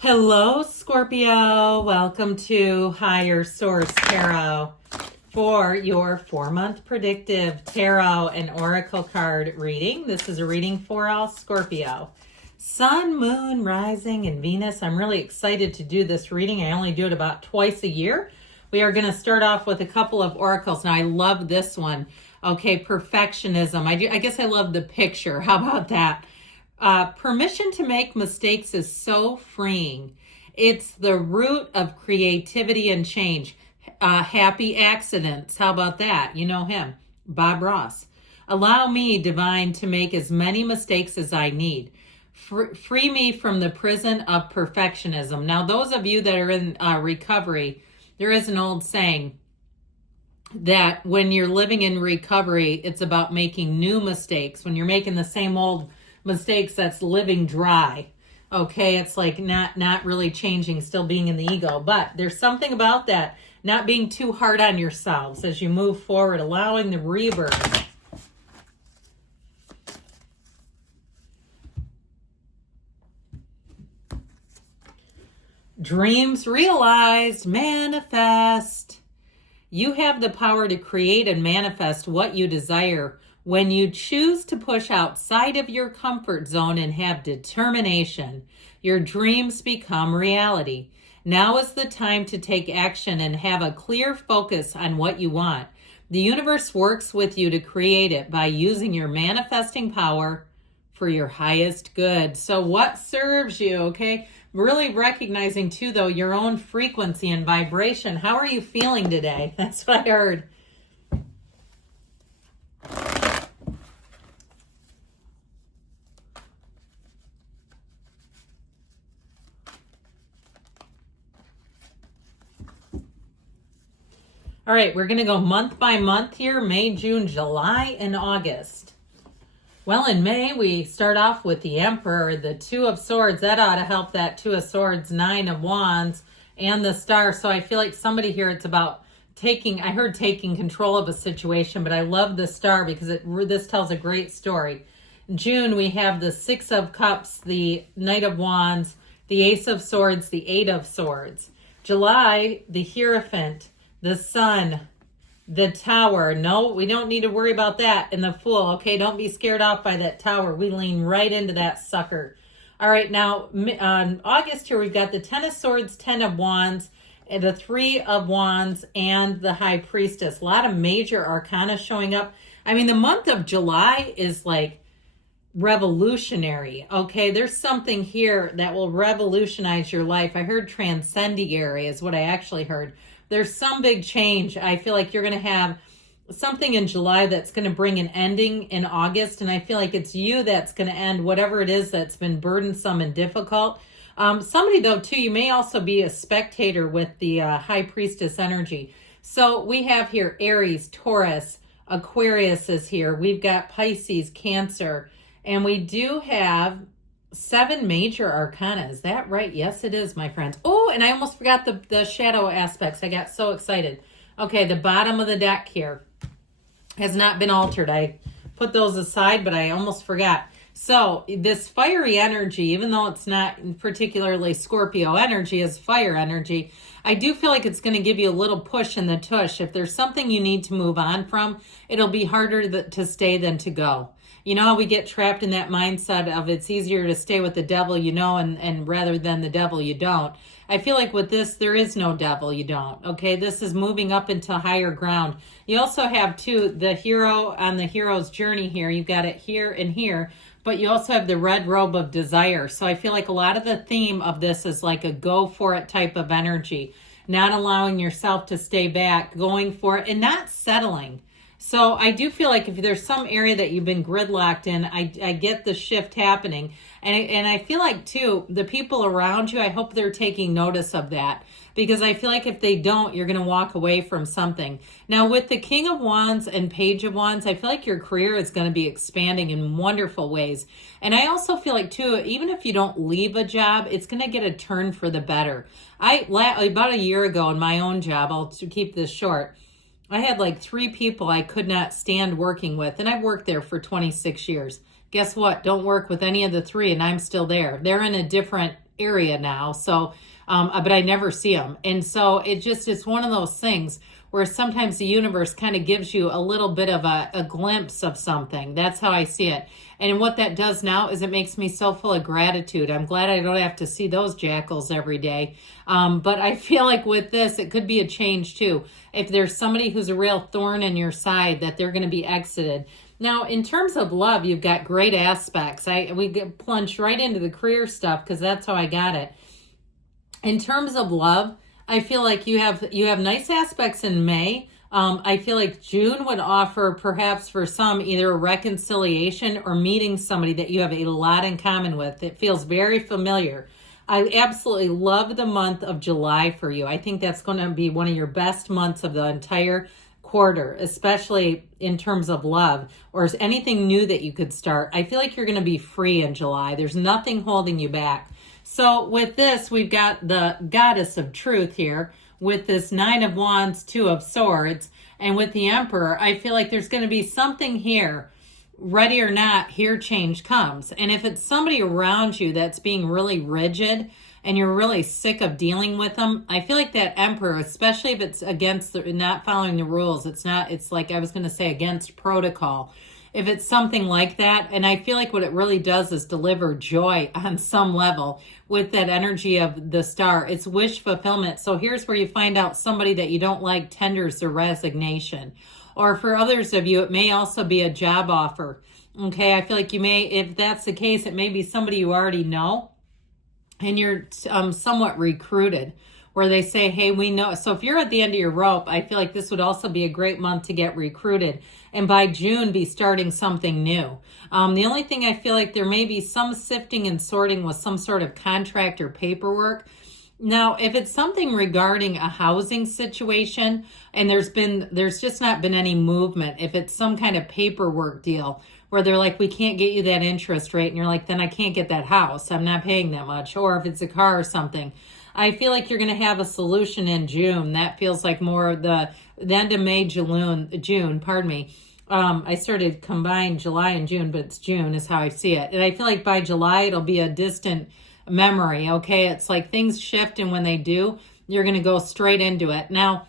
Hello, Scorpio. Welcome to Higher Source Tarot for your 4-month predictive tarot and oracle card reading. This is a reading for all Scorpio. Sun, Moon, Rising, and Venus. I'm really excited to do this reading. I only do it about twice a year. We are going to start off with a couple of oracles. Now, I love this one. Okay, perfectionism. I guess I love the picture. How about that? Permission to make mistakes is so freeing. It's the root of creativity and change. Happy accidents. How about that? You know him, Bob Ross. Allow me, divine, to make as many mistakes as I need. Free me from the prison of perfectionism. Now, those of you that are in recovery, there is an old saying that when you're living in recovery, it's about making new mistakes. When you're making the same old mistakes, that's living dry. Okay, it's like not really changing, still being in the ego. But there's something about that, not being too hard on yourselves as you move forward, allowing the rebirth. Dreams realized, manifest. You have the power to create and manifest what you desire when you choose to push outside of your comfort zone and have determination. Your dreams become reality. Now is the time to take action and have a clear focus on what you want. The universe works with you to create it by using your manifesting power for your highest good. So what serves you, okay? Really recognizing too, though, your own frequency and vibration. How are you feeling today? That's what I heard. All right, we're going to go month by month here, May, June, July, and August. Well, in May, we start off with the Emperor, the Two of Swords. That ought to help, that Two of Swords, Nine of Wands, and the Star. So I feel like somebody here, it's about taking control of a situation, but I love the Star because this tells a great story. In June, we have the Six of Cups, the Knight of Wands, the Ace of Swords, the Eight of Swords. July, the Hierophant, the Sun, the Tower. No, we don't need to worry about that. And the Fool. Okay, don't be scared off by that Tower. We lean right into that sucker. All right, now on August here, we've got the Ten of Swords, Ten of Wands, and the Three of Wands, and the High Priestess. A lot of major arcana showing up. I mean, the month of July is like revolutionary. Okay, there's something here that will revolutionize your life. I heard transcendiary is what I actually heard. There's some big change. I feel like you're going to have something in July that's going to bring an ending in August. And I feel like it's you that's going to end whatever it is that's been burdensome and difficult. Somebody, though, too, you may also be a spectator with the High Priestess energy. So we have here Aries, Taurus, Aquarius is here. We've got Pisces, Cancer. And we do have 7 major arcana. Is that right? Yes, it is, my friends. Oh, and I almost forgot the shadow aspects. I got so excited. Okay, the bottom of the deck here has not been altered. I put those aside, but I almost forgot. So this fiery energy, even though it's not particularly Scorpio energy, is fire energy, I do feel like it's going to give you a little push in the tush. If there's something you need to move on from, it'll be harder to stay than to go. You know how we get trapped in that mindset of it's easier to stay with the devil you know and rather than the devil you don't. I feel like with this, there is no devil you don't. Okay, this is moving up into higher ground. You also have, too, the hero on the hero's journey here. You've got it here and here, but you also have the red robe of desire. So I feel like a lot of the theme of this is like a go for it type of energy, not allowing yourself to stay back, going for it and not settling. So I do feel like if there's some area that you've been gridlocked in, I get the shift happening. And I feel like, too, the people around you, I hope they're taking notice of that. Because I feel like if they don't, you're going to walk away from something. Now, with the King of Wands and Page of Wands, I feel like your career is going to be expanding in wonderful ways. And I also feel like, too, even if you don't leave a job, it's going to get a turn for the better. About a year ago in my own job, I'll keep this short, I had like 3 people I could not stand working with, and I've worked there for 26 years. Guess what? Don't work with any of the 3, and I'm still there. They're in a different area now. So, but I never see them. And so it's one of those things where sometimes the universe kind of gives you a little bit of a glimpse of something. That's how I see it. And what that does now is it makes me so full of gratitude. I'm glad I don't have to see those jackals every day. But I feel like with this, it could be a change too. If there's somebody who's a real thorn in your side, that they're going to be exited. Now, in terms of love, you've got great aspects. We get plunged right into the career stuff because that's how I got it. In terms of love, I feel like you have nice aspects in May. I feel like June would offer perhaps for some either a reconciliation or meeting somebody that you have a lot in common with. It feels very familiar. I absolutely love the month of July for you. I think that's going to be one of your best months of the entire quarter, especially in terms of love or anything new that you could start. I feel like you're going to be free in July. There's nothing holding you back. So with this, we've got the goddess of truth here with this 9 of Wands, 2 of Swords, and with the Emperor. I feel like there's going to be something here, ready or not, here change comes. And if it's somebody around you that's being really rigid and you're really sick of dealing with them, I feel like that Emperor, especially if it's against not following the rules, it's like I was going to say against protocol. If it's something like that, and I feel like what it really does is deliver joy on some level with that energy of the star. It's wish fulfillment. So here's where you find out somebody that you don't like tenders their resignation. Or for others of you, it may also be a job offer. Okay, I feel like you may, if that's the case, it may be somebody you already know and you're somewhat recruited, where they say, hey, we know. So if you're at the end of your rope, I feel like this would also be a great month to get recruited. And by June, be starting something new. The only thing I feel like there may be some sifting and sorting with some sort of contract or paperwork. Now, if it's something regarding a housing situation and there's just not been any movement, if it's some kind of paperwork deal where they're like, we can't get you that interest rate, and you're like, then I can't get that house. I'm not paying that much. Or if it's a car or something, I feel like you're going to have a solution in June. That feels like more of the end of May, June, pardon me. I started combine July and June, but it's June is how I see it. And I feel like by July, it'll be a distant memory. Okay. It's like things shift, and when they do, you're going to go straight into it. Now,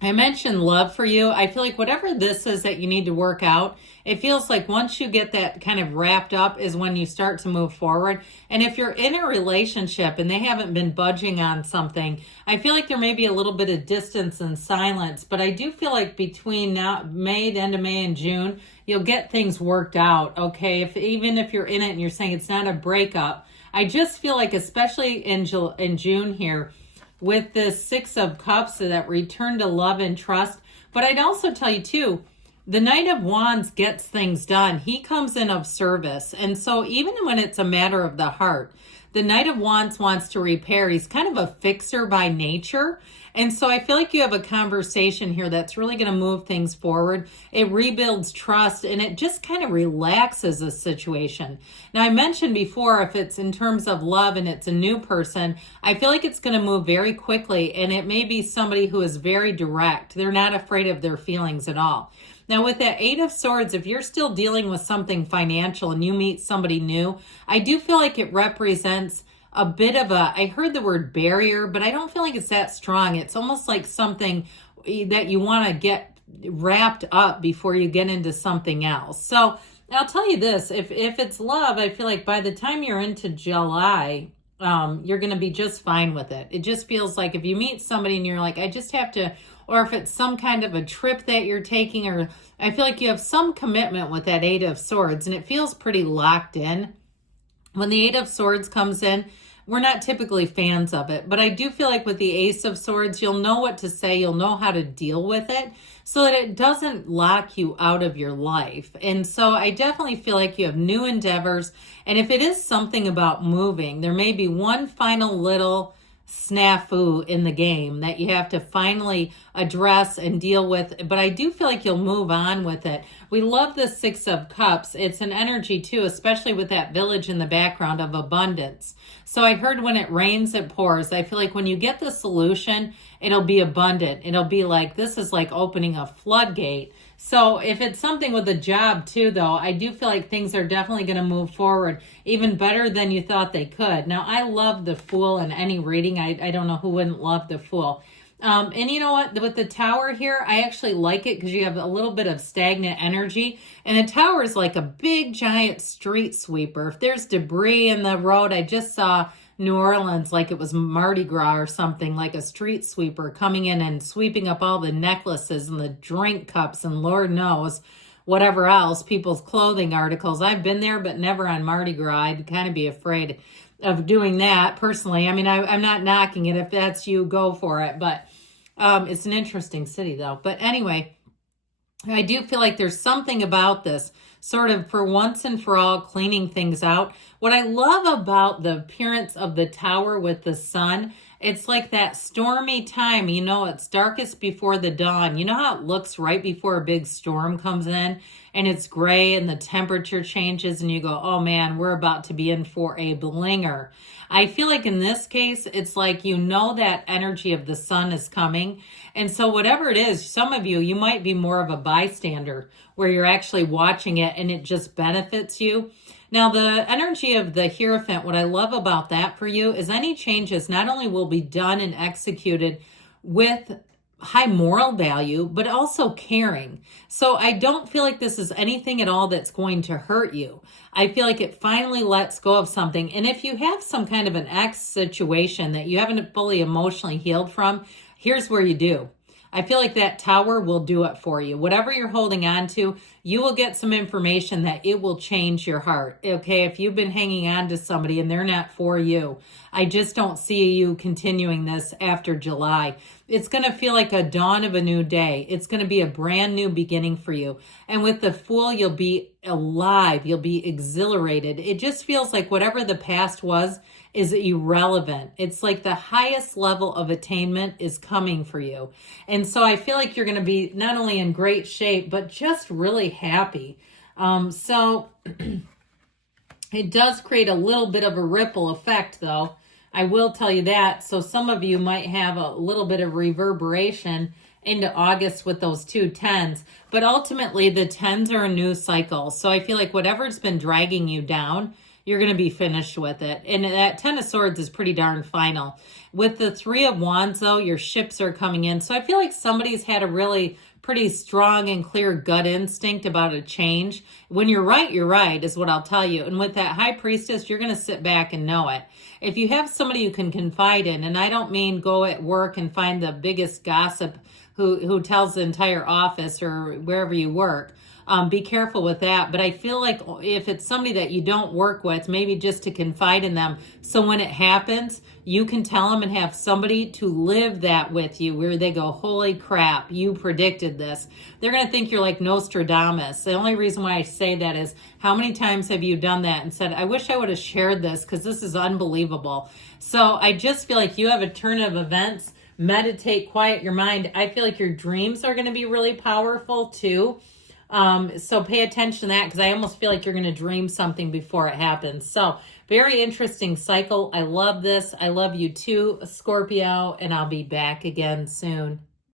I mentioned love for you. I feel like whatever this is that you need to work out, it feels like once you get that kind of wrapped up is when you start to move forward. And if you're in a relationship and they haven't been budging on something, I feel like there may be a little bit of distance and silence. But I do feel like between now, the end of May and June, you'll get things worked out. Okay, even if you're in it and you're saying it's not a breakup, I just feel like especially in June here, with the 6 of Cups, that return to love and trust. But I'd also tell you too, the Knight of Wands gets things done. He comes in of service. And so even when it's a matter of the heart, the Knight of Wands wants to repair. He's kind of a fixer by nature. And so I feel like you have a conversation here that's really going to move things forward. It rebuilds trust, and it just kind of relaxes the situation. Now, I mentioned before, if it's in terms of love and it's a new person, I feel like it's going to move very quickly, and it may be somebody who is very direct. They're not afraid of their feelings at all. Now, with that 8 of Swords, if you're still dealing with something financial and you meet somebody new, I do feel like it represents a bit of I heard the word barrier, but I don't feel like it's that strong. It's almost like something that you want to get wrapped up before you get into something else. So I'll tell you this, if it's love, I feel like by the time you're into July, you're going to be just fine with it. It just feels like if you meet somebody and you're like, I just have to, or if it's some kind of a trip that you're taking, or I feel like you have some commitment with that 8 of Swords, and it feels pretty locked in. When the 8 of Swords comes in, we're not typically fans of it, but I do feel like with the Ace of Swords, you'll know what to say, you'll know how to deal with it so that it doesn't lock you out of your life. And so I definitely feel like you have new endeavors, and if it is something about moving, there may be one final little snafu in the game that you have to finally address and deal with, but I do feel like you'll move on with it. We love the 6 of Cups. It's an energy too, especially with that village in the background of abundance. So I heard when it rains, it pours. I feel like when you get the solution, it'll be abundant. It'll be like, this is like opening a floodgate. So if it's something with a job too, though, I do feel like things are definitely going to move forward even better than you thought they could. Now, I love the Fool in any reading. I don't know who wouldn't love the Fool. And you know what? With the Tower here, I actually like it because you have a little bit of stagnant energy. And the Tower is like a big, giant street sweeper. If there's debris in the road, I just saw New Orleans like it was Mardi Gras or something, like a street sweeper coming in and sweeping up all the necklaces and the drink cups and Lord knows whatever else, people's clothing articles. I've been there, but never on Mardi Gras. I'd kind of be afraid of doing that personally. I mean, I'm not knocking it. If that's you, go for it. But it's an interesting city though. But anyway, I do feel like there's something about this sort of for once and for all cleaning things out. What I love about the appearance of the Tower with the sun, it's like that stormy time. You know, it's darkest before the dawn. You know how it looks right before a big storm comes in and it's gray and the temperature changes and you go, oh man, we're about to be in for a blinger. I feel like in this case, it's like you know that energy of the sun is coming. And so whatever it is, some of you, you might be more of a bystander where you're actually watching it and it just benefits you. Now, the energy of the Hierophant, what I love about that for you is any changes not only will be done and executed with high moral value, but also caring. So I don't feel like this is anything at all that's going to hurt you. I feel like it finally lets go of something. And if you have some kind of an ex situation that you haven't fully emotionally healed from, here's where you do. I feel like that Tower will do it for you. Whatever you're holding on to, you will get some information that it will change your heart. Okay, if you've been hanging on to somebody and they're not for you, I just don't see you continuing this after July. It's going to feel like a dawn of a new day. It's going to be a brand new beginning for you. And with the Fool, you'll be alive. You'll be exhilarated. It just feels like whatever the past was is irrelevant. It's like the highest level of attainment is coming for you. And so I feel like you're going to be not only in great shape, but just really happy. So it does create a little bit of a ripple effect, though. I will tell you that. So some of you might have a little bit of reverberation into August with those 2 10s. But ultimately, the 10s are a new cycle. So I feel like whatever's been dragging you down, you're going to be finished with it. And that 10 of Swords is pretty darn final. With the 3 of Wands, though, your ships are coming in. So I feel like somebody's had a really pretty strong and clear gut instinct about a change. When you're right, is what I'll tell you. And with that High Priestess, you're going to sit back and know it. If you have somebody you can confide in, and I don't mean go at work and find the biggest gossip who tells the entire office or wherever you work, be careful with that. But I feel like if it's somebody that you don't work with, maybe just to confide in them. So when it happens, you can tell them and have somebody to live that with you where they go, holy crap, you predicted this. They're going to think you're like Nostradamus. The only reason why I say that is how many times have you done that and said, I wish I would have shared this because this is unbelievable. So I just feel like you have a turn of events. Meditate, quiet your mind. I feel like your dreams are going to be really powerful too. So pay attention to that because I almost feel like you're going to dream something before it happens. So very interesting cycle. I love this. I love you too, Scorpio, and I'll be back again soon.